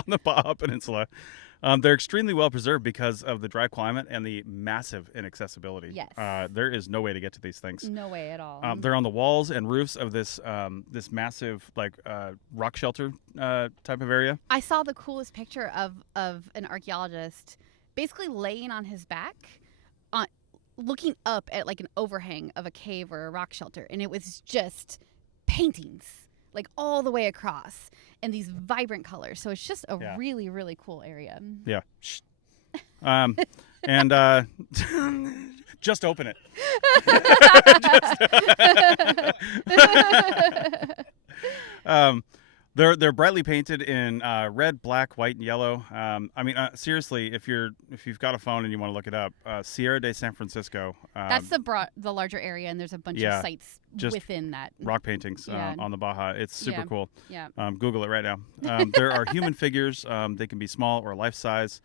the Baja Peninsula. They're extremely well preserved because of the dry climate and the massive inaccessibility. Yes. There is no way to get to these things. No way at all. They're on the walls and roofs of this massive rock shelter type of area. I saw the coolest picture of an archaeologist basically laying on his back, looking up at like an overhang of a cave or a rock shelter, and it was just paintings like all the way across in these vibrant colors. So it's just a really, really cool area. Yeah. Shh. And just open it. They're brightly painted in red, black, white, and yellow. Seriously, if you've got a phone and you want to look it up, Sierra de San Francisco. That's the larger area, and there's a bunch of sites just within that. Rock paintings Yeah. on the Baja. It's super cool. Yeah. Google it right now. There are human figures. They can be small or life size.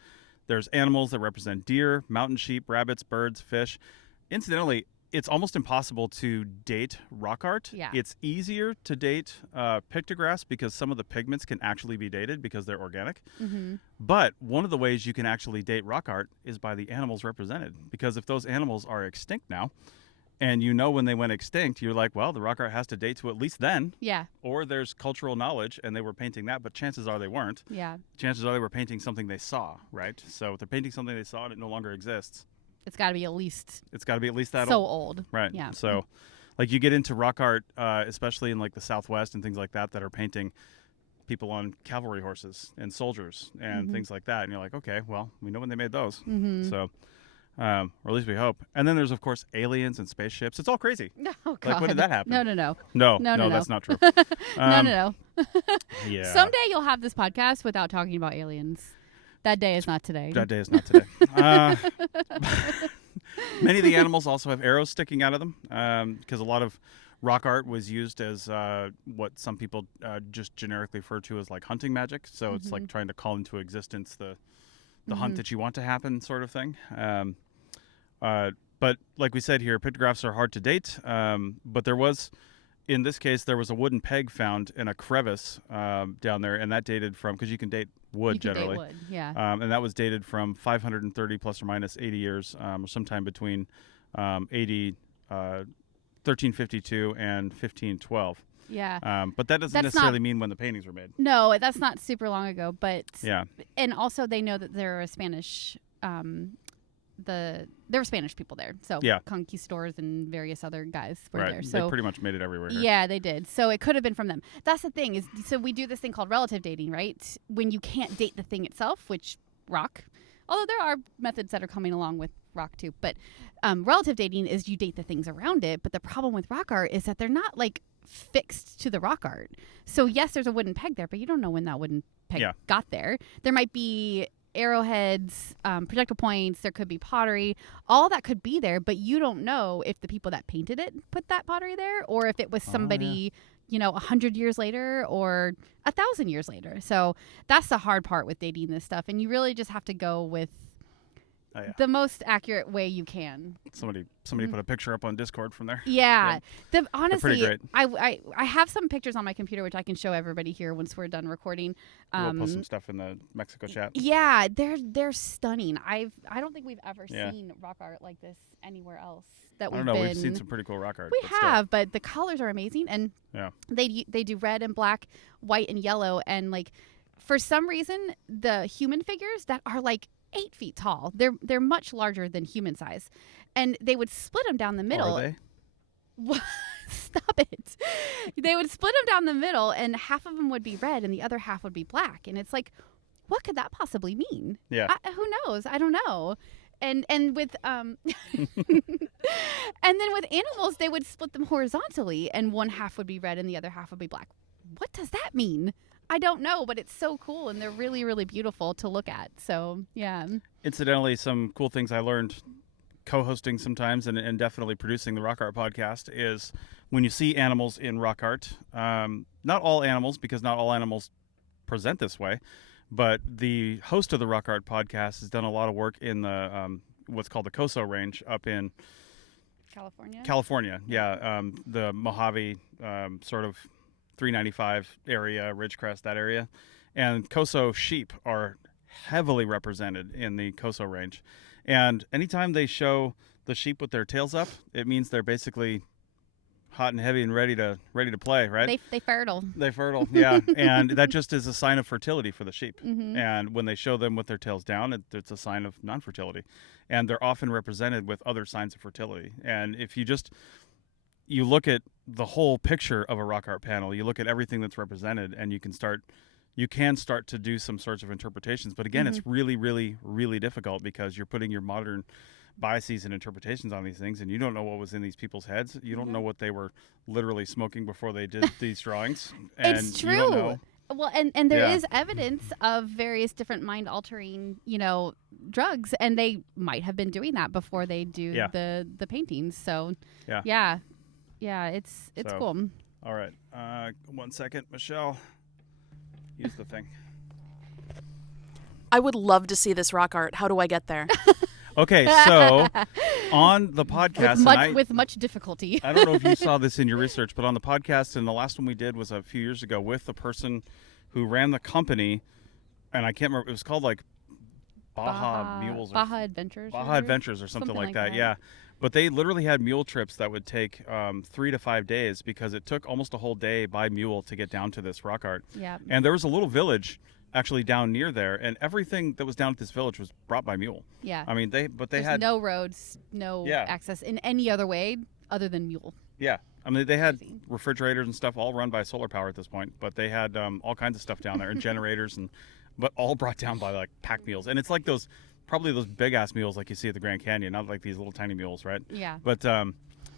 There's animals that represent deer, mountain sheep, rabbits, birds, fish. Incidentally, it's almost impossible to date rock art. Yeah. It's easier to date pictographs because some of the pigments can actually be dated because they're organic. Mm-hmm. But one of the ways you can actually date rock art is by the animals represented. Because if those animals are extinct now, and you know when they went extinct, you're like, well, the rock art has to date to at least then. Yeah. Or there's cultural knowledge, and they were painting that, but chances are they weren't. Yeah. Chances are they were painting something they saw, right? So if they're painting something they saw and it no longer exists, It's got to be at least it's got to be at least that so old. old. Right. Yeah. So, like, you get into rock art, especially in like the Southwest and things like that are painting people on cavalry horses and soldiers and things like that, and you're like, okay, well, we know when they made those. Mm-hmm. So, or at least we hope. And then there's of course aliens and spaceships. It's all crazy. Oh God. Like, when did that happen? No. No, that's not true. No. Yeah. Someday you'll have this podcast without talking about aliens. That day is not today. That day is not today. Many of the animals also have arrows sticking out of them because a lot of rock art was used as what some people just generically refer to as like hunting magic. So it's like trying to call into existence the hunt that you want to happen, sort of thing. But like we said here, pictographs are hard to date. But in this case, there was a wooden peg found in a crevice down there, and that dated from, because you can date wood generally. Date wood, yeah. And that was dated from 530 plus or minus 80 years, or sometime between 1352 and 1512. Yeah. But that doesn't That's necessarily not- mean when the paintings were made. No, that's not super long ago, but Yeah. and also they know that there are Spanish there were Spanish people there. So Yeah. conquistadors and various other guys were Right. there. They So pretty much made it everywhere here. yeah, they did. So it could have been from them. That's the thing is, so we do this thing called relative dating, right? When you can't date the thing itself, which rock, although there are methods that are coming along with rock too, but relative dating is you date the things around it. But the problem with rock art is that they're not like fixed to the rock art. So yes, there's a wooden peg there, but you don't know when that wooden peg Yeah. got there. There might be arrowheads, projectile points, there could be pottery, all that could be there, but you don't know if the people that painted it put that pottery there or if it was somebody 100 years later or 1,000 years later. So that's the hard part with dating this stuff, and you really just have to go with the most accurate way you can. Somebody put a picture up on Discord from there. Yeah. pretty Honestly, great. I have some pictures on my computer which I can show everybody here once we're done recording. We'll post some stuff in the Mexico chat. Yeah, they're stunning. I don't think we've ever Yeah. seen rock art like this anywhere else that I we've don't know. been. We've seen some pretty cool rock art. We but still. have, but the colors are amazing, and Yeah. they do red and black, white and yellow, and like for some reason the human figures that are like 8 feet tall, they're much larger than human size, and they would split them down the middle. Are they? Stop it. they would split them down the middle, and half of them would be red, and the other half would be black. And it's like, what could that possibly mean? Yeah. Who knows? I don't know. And with and then with animals, they would split them horizontally, and one half would be red, and the other half would be black. What does that mean? I don't know, but it's so cool, and they're really, really beautiful to look at. So, yeah. Incidentally, some cool things I learned co-hosting sometimes and definitely producing the Rock Art podcast is when you see animals in rock art, not all animals, because not all animals present this way, but the host of the Rock Art podcast has done a lot of work in the what's called the Coso Range up in California. Yeah, the Mojave sort of 395 area, Ridgecrest, that area. And Coso sheep are heavily represented in the Coso Range. And anytime they show the sheep with their tails up, it means they're basically hot and heavy and ready to play, right? They fertile. They fertile, yeah. And that just is a sign of fertility for the sheep. Mm-hmm. And when they show them with their tails down, it's a sign of non-fertility. And they're often represented with other signs of fertility. And if you look at the whole picture of a rock art panel, you look at everything that's represented, and you can start to do some sorts of interpretations. But again, it's really, really, really difficult because you're putting your modern biases and interpretations on these things, and you don't know what was in these people's heads. You don't know what they were literally smoking before they did these drawings. And It's true. You don't know. Well, and there is evidence of various different mind-altering, drugs, and they might have been doing that before they do the paintings. So, yeah, it's So, cool. All right. 1 second, Michelle. Use the thing. I would love to see this rock art. How do I get there? Okay, so on the podcast, with much difficulty. I don't know if you saw this in your research, but on the podcast, and the last one we did was a few years ago with the person who ran the company, and I can't remember, it was called like Baja Mules. Baja Adventures. Baja Adventures or something like that, yeah. But they literally had mule trips that would take 3 to 5 days because it took almost a whole day by mule to get down to this rock art. Yeah. And there was a little village actually down near there, and everything that was down at this village was brought by mule. Yeah. I mean, they There's had no roads, no access in any other way other than mule. Yeah. I mean, they had refrigerators and stuff all run by solar power at this point, but they had all kinds of stuff down there and generators, but all brought down by like pack mules. And it's like probably those big ass mules like you see at the Grand Canyon, not like these little tiny mules, right? Yeah. But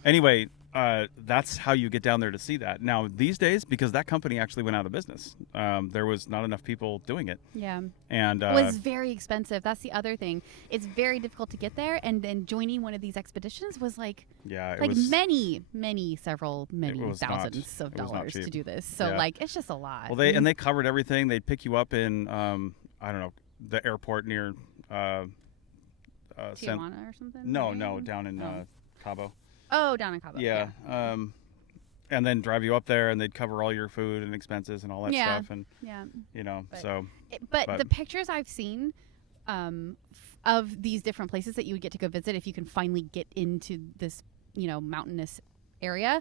anyway, that's how you get down there to see that. Now, these days, because that company actually went out of business, there was not enough people doing it. Yeah. And it was very expensive. That's the other thing. It's very difficult to get there, and then joining one of these expeditions was like many thousands of dollars to do this. So it's just a lot. Well, they covered everything. They'd pick you up in I don't know, the airport near Tijuana or something? No, down in Cabo. Oh, down in Cabo. Yeah. And then drive you up there, and they'd cover all your food and expenses and all that stuff. And But the pictures I've seen of these different places that you would get to go visit if you can finally get into this, mountainous area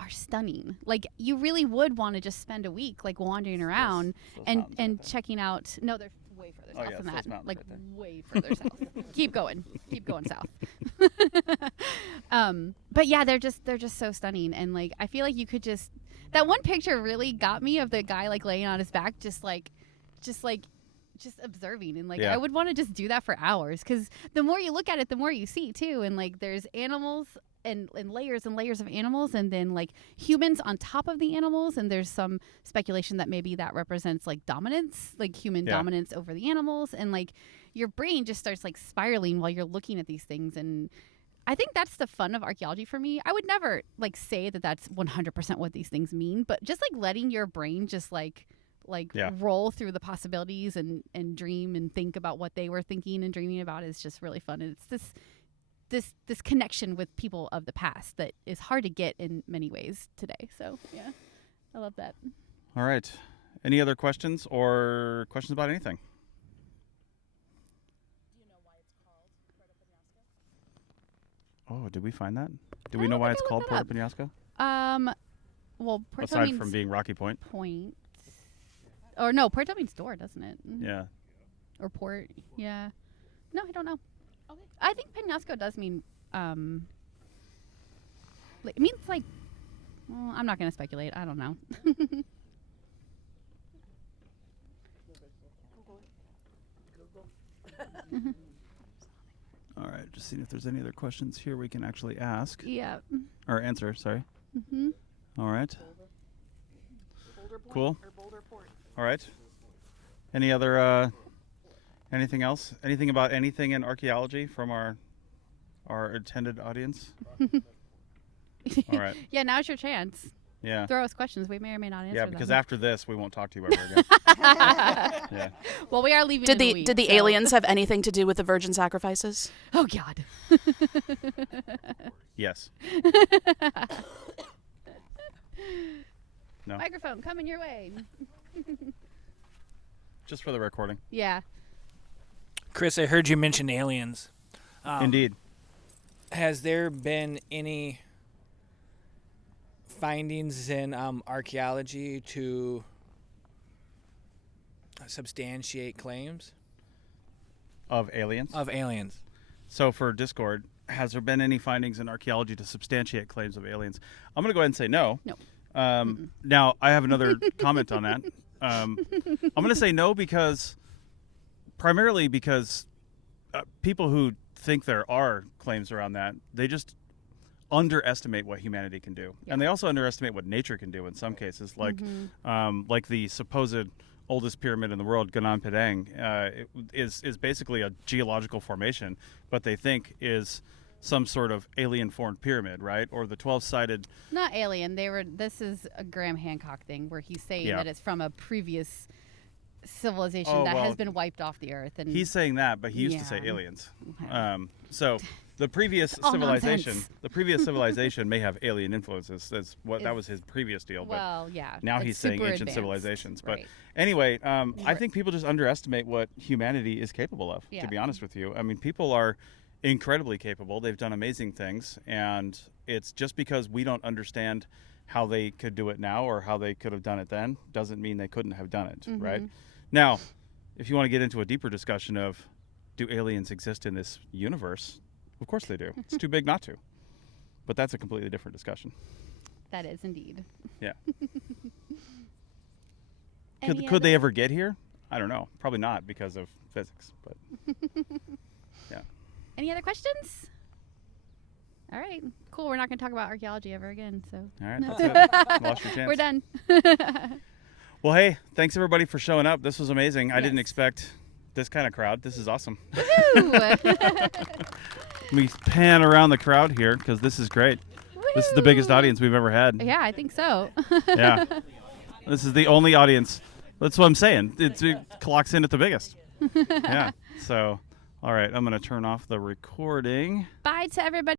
are stunning. Like, you really would want to just spend a week like wandering around and checking out. No, they're way further south than that. Like way further south. Keep going south. But yeah, they're just so stunning, and like I feel like you could just, that one picture really got me of the guy like laying on his back just observing, and like I would want to just do that for hours, because the more you look at it, the more you see too, and like there's animals and layers and layers of animals, and then like humans on top of the animals, and there's some speculation that maybe that represents like dominance, like human dominance over the animals, and like your brain just starts like spiraling while you're looking at these things. And I think that's the fun of archaeology for me. I would never like say that that's 100% what these things mean, but just like letting your brain just like roll through the possibilities and dream and think about what they were thinking and dreaming about is just really fun. And it's this connection with people of the past that is hard to get in many ways today. So yeah, I love that. All right. Any other questions or questions about anything? Do you know why it's called Puerto Peñasco? Oh, did we find that? Do we know why it's called Puerto Peñasco? Well, Puerto aside means from being Rocky Point. Or no, Puerto means door, doesn't it? Yeah. Or port. Yeah. No, I don't know. Okay. I think Peñasco does mean it means like Well, I'm not going to speculate. I don't know. All right, just seeing if there's any other questions here we can actually ask Yeah. or answer. Sorry. Mm-hmm. All right. Boulder Point Cool. or Boulder Port? All right. Any other anything else? Anything about anything in archaeology from our attended audience? All right. Yeah, now's your chance. Yeah. Throw us questions. We may or may not answer Yeah, because them. after this we won't talk to you ever again. Yeah. Well, we are leaving Did in a the week, did the so- aliens have anything to do with the virgin sacrifices? Oh, God. Yes. No. Microphone coming your way. Just for the recording. Yeah. Chris, I heard you mention aliens. Indeed. Has there been any findings in archaeology to substantiate claims Of aliens. of aliens? So for Discord, has there been any findings in archaeology to substantiate claims of aliens? I'm going to go ahead and say no. No. Now, I have another comment on that. I'm going to say no primarily because people who think there are claims around that, they just underestimate what humanity can do. Yeah. And they also underestimate what nature can do in some cases, like the supposed oldest pyramid in the world, Gunung Padang, is basically a geological formation, but they think is some sort of alien formed pyramid, right? Or the 12-sided. Not alien. This is a Graham Hancock thing where he's saying Yeah. that it's from a previous civilization Oh, that well, has been wiped off the earth. And He's saying that, but he used to say Yeah. aliens. Okay. So the previous all civilization, nonsense. the previous civilization may have alien influences. That was his previous deal. But well, yeah. now it's he's saying super ancient advanced. civilizations. But Right. anyway, I Right. think people just underestimate what humanity is capable of, Yeah. to be honest with you. I mean, people are incredibly capable. They've done amazing things. And it's just because we don't understand how they could do it now or how they could have done it then doesn't mean they couldn't have done it, right? Now, if you want to get into a deeper discussion of do aliens exist in this universe, of course they do. It's too big not to. But that's a completely different discussion. That is indeed. Yeah. Any Could they other- ever get here? I don't know. Probably not because of physics. But yeah. Any other questions? All right. Cool. We're not going to talk about archaeology ever again. So All right. That's it. Lost your chance. we're done. Well, hey, thanks everybody for showing up. This was amazing. I didn't Yes. expect this kind of crowd. This is awesome. Woo! Let me pan around the crowd here because this is great. This is the biggest Woo! audience we've ever had. Yeah, I think so. Yeah. This is the only audience. That's what I'm saying. It clocks in at the biggest. Yeah. So, all right. I'm going to turn off the recording. Bye to everybody.